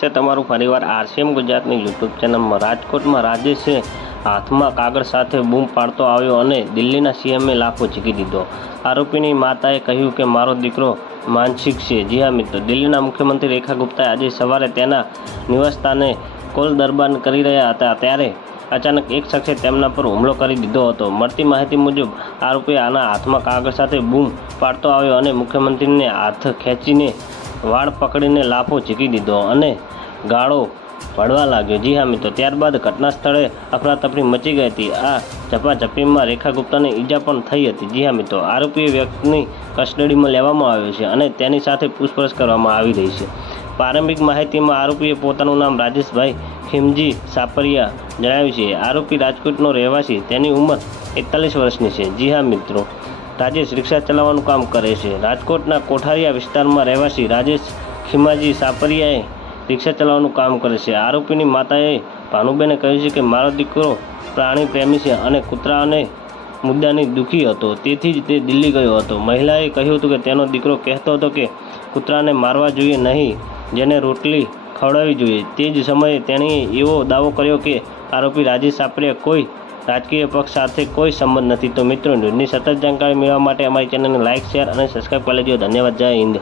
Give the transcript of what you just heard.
છે. તમારું ફરીવાર આરસીએમ ગુજરાતની યુટ્યુબ ચેનલમાં રાજકોટમાં રાજેશે હાથમાં કાગળ સાથે બૂમ પાડતો આવ્યો અને દિલ્હીના સીએમએ લાફો ઝીકી દીધો. આરોપીની માતાએ કહ્યું કે મારો દીકરો માનસિક છે. જી હા મિત્રો, દિલ્હીના મુખ્યમંત્રી રેખા ગુપ્તાએ આજે સવારે તેના નિવાસસ્થાને કોલ દરબાર કરી રહ્યા હતા ત્યારે અચાનક એક શખ્સે તેમના પર હુમલો કરી દીધો હતો. મળતી માહિતી મુજબ આરોપીએ આના હાથમાં કાગળ સાથે બૂમ પાડતો આવ્યો અને મુખ્યમંત્રીને હાથ ખેંચીને વાળ પકડીને લાફો ઝીકી દીધો અને ગાળો પડવા લાગ્યો. જી હા મિત્રો, ત્યારબાદ ઘટના સ્થળે અફરાતફરી મચી ગઈ હતી. આ ઝપાઝપીમાં રેખા ગુપ્તાને ઈજા પણ થઈ હતી. જી હા મિત્રો, આરોપી વ્યક્તિની કસ્ટડીમાં લેવામાં આવ્યો છે અને તેની સાથે પૂછપરછ કરવામાં આવી રહી છે. પ્રારંભિક માહિતીમાં આરોપીએ પોતાનું નામ રાજેશભાઈ ખીમજી સાપરિયા જણાવ્યું છે. આરોપી રાજકોટનો રહેવાસી, તેની ઉંમર એકતાલીસ વર્ષની છે. જી હા મિત્રો રાજેશ રિક્ષા ચલાવવાનું કામ કરે છે. રાજકોટના કોઠારિયા વિસ્તારમાં રહેવાસી રાજેશ ખીમાજી સાપરિયાએ રિક્ષા ચલાવવાનું કામ કરે છે. આરોપીની માતાએ ભાનુબેને કહ્યું છે કે, મારો દીકરો પ્રાણી પ્રેમી છે અને કૂતરાને મુદ્દાની દુઃખી હતો. તેથી જ તે દિલ્હી ગયો હતો. મહિલાએ કહ્યું હતું કે, તેનો દીકરો કહેતો હતો કે, કૂતરાને મારવા જોઈએ નહીં, જેને રોટલી ખવડાવવી જોઈએ. તે જ સમયે તેણીએ એવો દાવો કર્યો કે, આરોપી રાજેશ સાપરિયા કોઈ રાજકીય પક્ષ સાથે કોઈ સંબંધ નથી. તો મિત્રો, ન્યૂઝની સતત જાણકારી મેળવવા માટે અમારી ચેનલને લાઇક શેર અને સબસ્ક્રાઈબ કરી લેજો. ધન્યવાદ. જય હિન્દ.